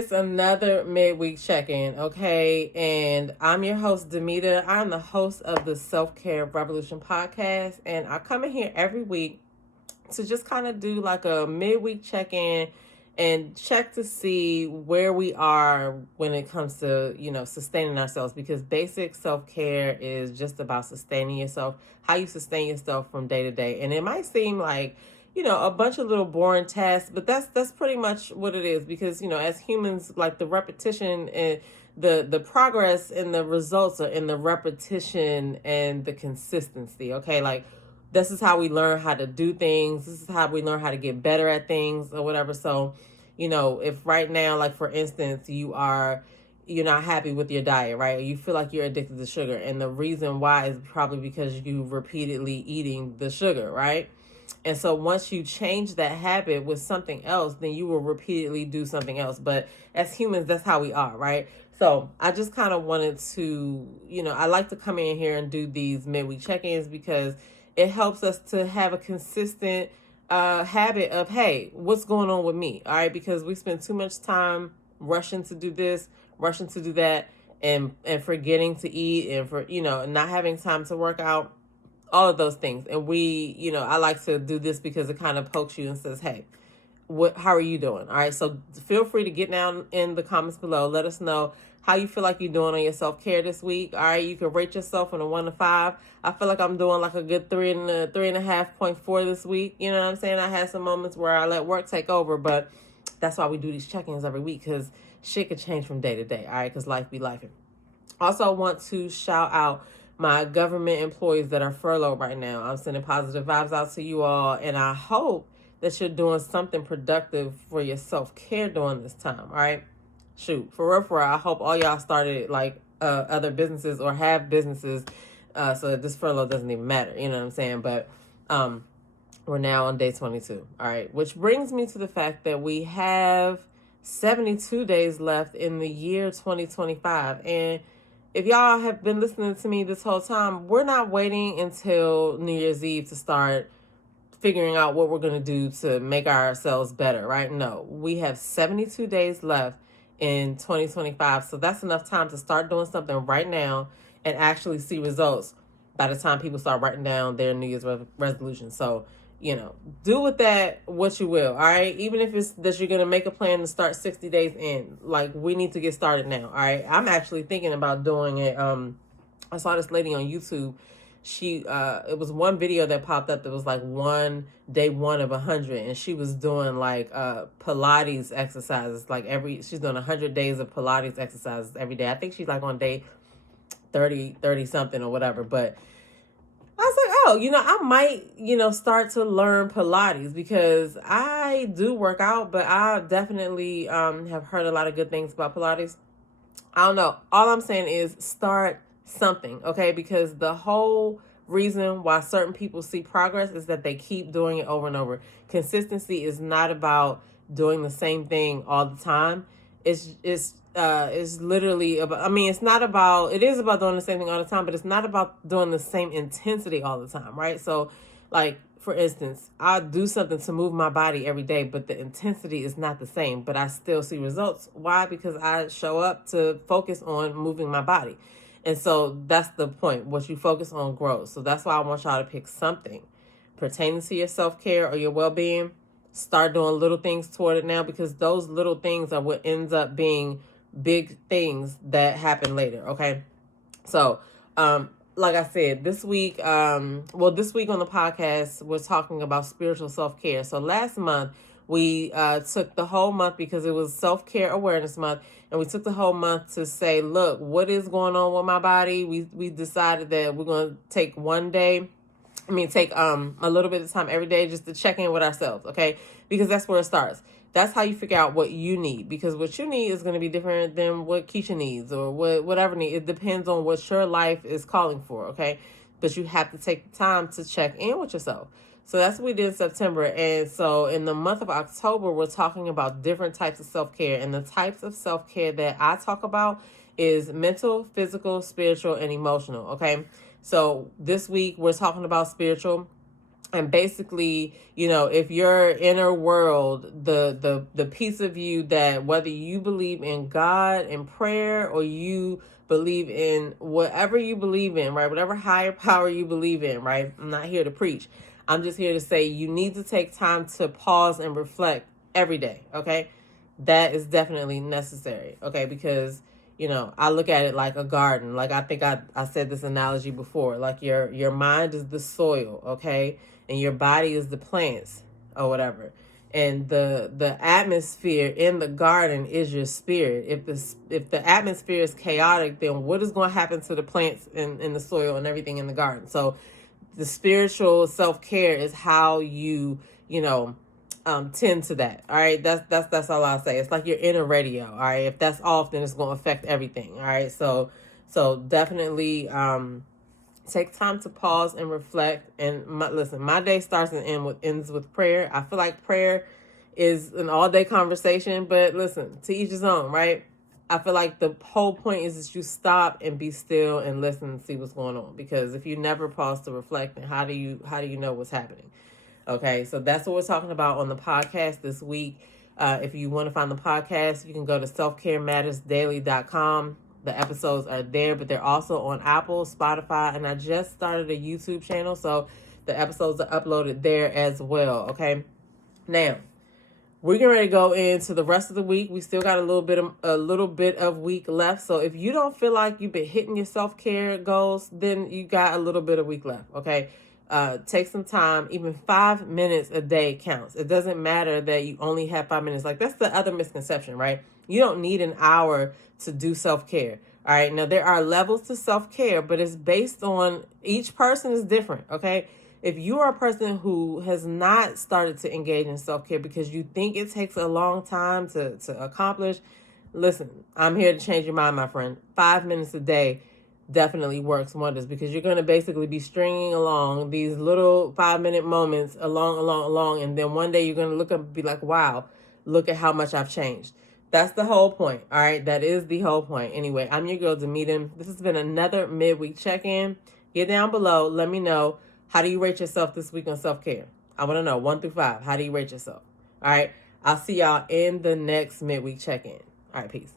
It's another midweek check-in, okay? And I'm your host, Demita. I'm the host of the Self-Care Revolution podcast, and I come in here every week to just kind of do like a midweek check-in and check to see where we are when it comes to, sustaining ourselves, because basic self-care is just about sustaining yourself, how you sustain yourself from day to day. And it might seem like a bunch of little boring tasks, but that's pretty much what it is, because as humans, like, the repetition and the progress and the results are in the repetition and the consistency. Okay, like, this is how we learn how to do things. This is how we learn how to get better at things or whatever. So if right now, like, for instance, you're not happy with your diet, right? You feel like you're addicted to sugar, and the reason why is probably because you repeatedly eating the sugar, right? And so once you change that habit with something else, then you will repeatedly do something else. But as humans, that's how we are, right? So I just kind of wanted to, I like to come in here and do these midweek check-ins because it helps us to have a consistent habit of, hey, what's going on with me? All right, because we spend too much time rushing to do this, rushing to do that, and forgetting to eat, and for not having time to work out, all of those things. And I like to do this because it kind of pokes you and says, hey, how are you doing? All right, so feel free to get down in the comments below. Let us know how you feel like you're doing on your self-care this week. All right, you can rate yourself on a 1 to 5. I feel like I'm doing like a good 3.5.4 this week. You know what I'm saying? I had some moments where I let work take over, but that's why we do these check-ins every week, because shit could change from day to day. All right, because life be lifing. Also, I want to shout out my government employees that are furloughed right now. I'm sending positive vibes out to you all, and I hope that you're doing something productive for your self-care during this time, all right? Shoot, for real, I hope all y'all started like other businesses or have businesses, so that this furlough doesn't even matter, you know what I'm saying? But we're now on day 22, all right? Which brings me to the fact that we have 72 days left in the year 2025, and if y'all have been listening to me this whole time, we're not waiting until New Year's Eve to start figuring out what we're going to do to make ourselves better, right? No, we have 72 days left in 2025. So that's enough time to start doing something right now and actually see results by the time people start writing down their New Year's resolution. So, do with that what you will, all right? Even if it's that you're going to make a plan to start 60 days in, like, we need to get started now, all right? I'm actually thinking about doing it. I saw this lady on YouTube. She, it was one video that popped up that was like day one of 100, and she was doing like Pilates exercises, like she's doing 100 days of Pilates exercises every day. I think she's like on day 30 something or whatever, but I was like, oh, I might, start to learn Pilates, because I do work out, but I definitely have heard a lot of good things about Pilates. I don't know. All I'm saying is start something, okay? Because the whole reason why certain people see progress is that they keep doing it over and over. Consistency is not about doing the same thing all the time. It's literally about, it is about doing the same thing all the time, but it's not about doing the same intensity all the time, right? So, like, for instance, I do something to move my body every day, but the intensity is not the same, but I still see results. Why? Because I show up to focus on moving my body. And so that's the point. What you focus on grows. So that's why I want y'all to pick something pertaining to your self-care or your well-being. Start doing little things toward it now, because those little things are what ends up being big things that happen later, okay? So, like I said, this week on the podcast, we're talking about spiritual self-care. So last month, we took the whole month, because it was Self-Care Awareness Month, and we took the whole month to say, look, what is going on with my body? We decided that we're going to take take a little bit of time every day just to check in with ourselves, okay? Because that's where it starts. That's how you figure out what you need, because what you need is going to be different than what Keisha needs or whatever need. It depends on what your life is calling for, okay? But you have to take the time to check in with yourself. So that's what we did in September. And so in the month of October, we're talking about different types of self-care. And the types of self-care that I talk about is mental, physical, spiritual, and emotional, okay? So this week, we're talking about spiritual. And basically, if your inner world, the piece of you that, whether you believe in God and prayer, or you believe in whatever you believe in, right? Whatever higher power you believe in, right? I'm not here to preach. I'm just here to say you need to take time to pause and reflect every day, okay? That is definitely necessary, okay? Because I look at it like a garden. Like, I think I said this analogy before. Like, your mind is the soil, okay? And your body is the plants or whatever. And the atmosphere in the garden is your spirit. If the atmosphere is chaotic, then what is going to happen to the plants in the soil and everything in the garden? So the spiritual self-care is how you tend to that. All right, that's all I'll say. It's like your inner radio. All right, if that's off, then it's going to affect everything. All right, so definitely take time to pause and reflect. And listen, my day starts and ends with prayer. I feel like prayer is an all-day conversation, but listen, to each his own, right? I feel like the whole point is that you stop and be still and listen and see what's going on. Because if you never pause to reflect, then how do you know what's happening? Okay, so that's what we're talking about on the podcast this week. If you want to find the podcast, you can go to selfcaremattersdaily.com. The episodes are there, but they're also on Apple, Spotify, and I just started a YouTube channel, so the episodes are uploaded there as well. Okay, now we're getting ready to go into the rest of the week. We still got a little bit of week left. So if you don't feel like you've been hitting your self-care goals, then you got a little bit of week left. Okay. Take some time. Even 5 minutes a day counts. It doesn't matter that you only have 5 minutes. Like, that's the other misconception, right? You don't need an hour to do self-care. All right. Now, there are levels to self-care, but it's based on, each person is different. Okay. If you are a person who has not started to engage in self-care because you think it takes a long time to accomplish, listen, I'm here to change your mind, my friend. 5 minutes a day definitely works wonders, because you're going to basically be stringing along these little 5-minute moments along. And then one day you're going to look up and be like, wow, look at how much I've changed. That's the whole point. All right. That is the whole point. Anyway, I'm your girl, Demita. This has been another midweek check-in. Get down below. Let me know. How do you rate yourself this week on self-care? I want to know, 1 through 5. How do you rate yourself? All right. I'll see y'all in the next midweek check-in. All right. Peace.